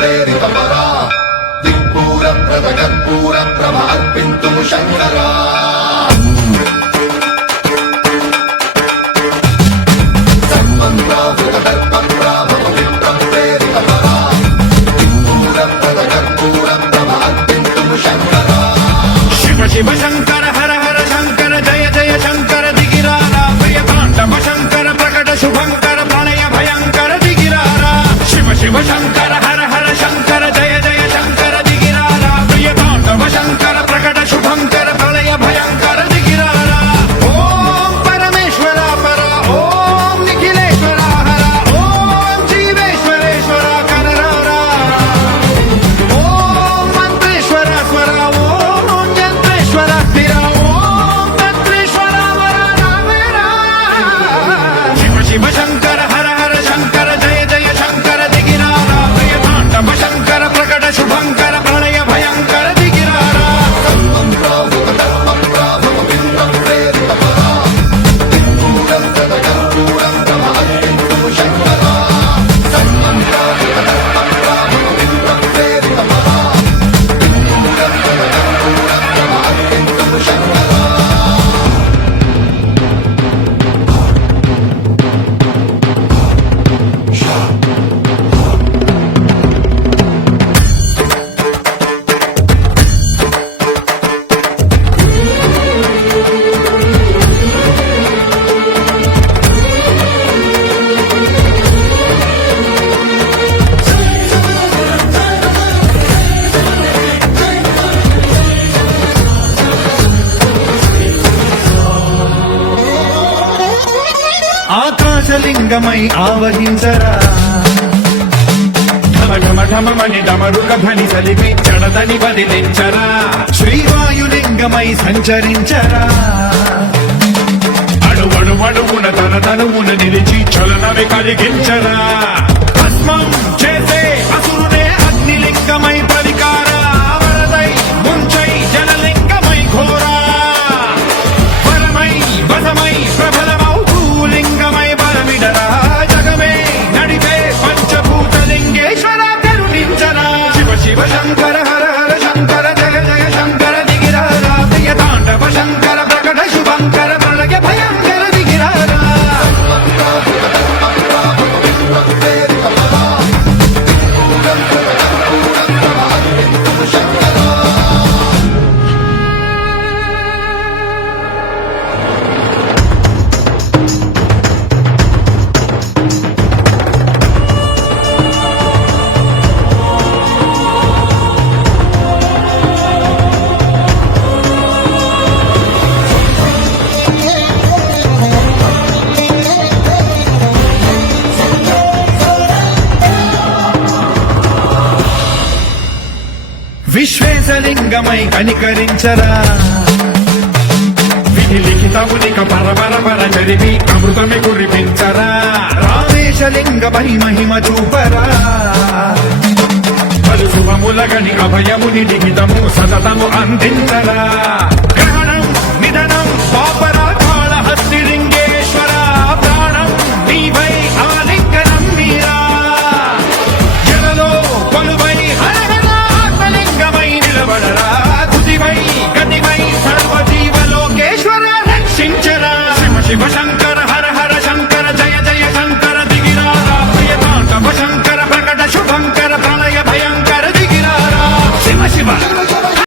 ప్రేరితపరా దిక్పూర ప్రదకర్పూర ప్రభ అర్పింతుము శంకరా శివ శంకర హర హర శంకర జయ జయ శంకర దిగిరారా ప్రియతాండవ శంకర ప్రకట శుభంకర ప్రళయ భయంకర దిగిరారా శివ శివ శంకర హర హర శంకర జయ జయ శంకర దిగిరారా ప్రియతాండవ శంకర ప్రకట శుభంకర ప్రళయ భయంకర దిగిరారా ఓం పరమేశ్వర పర ఓం నిఖిలేశ్వర హర ఓం జీవేశ్వరేశ్వర కరరారా ఓం మంత్రేశ్వర స్వర ఓం యంత్రేశ్వర స్థిర ఓం తంత్రేశ్వర వరదామేరా శివ శివ శంకర హర హర శంకర జయ జయ శంకర దిగిరారా ప్రియతాండవ శంకర ప్రకట శుభంకర ప్రళయ భయంకర దిగిరారా ఆకాశలింగమై ఆవహించరా ఢమ ఢమ ఢమమని డమరుక ధ్వని సలిపి చడదని వదిలించరా శ్రీవాయులింగమై సంచరించరా అడువడువడువున తన తనువున నిలిచి చలనమే కలిగించరా భస్మం చేసే అసురునే అగ్నిలింగమై పరికారా వరదై ముంచై జనలింగమై ఘోరా వరమై వసమై ప్రబలమౌ భూలింగమై బలమిడరా జగమే నడిపే పంచభూతలింగేశ్వర కరుణించరా శివ శివ శంకర హర హర శంకర జయ జయ శంకర దిగిరారా ప్రియతాండవ శంకర ప్రకట శుభంకర ప్రళయ భయంకర దిగిరారా విశ్వేశలింగమై కనికరించరా విధి లిఖితమునిక పరపర పర చరివి అమృతమి కురిపించరా రామేశలింగమై మహిమ చూపరా పలు శుభములగని అభయముని లిఖితము సతతము అందించరా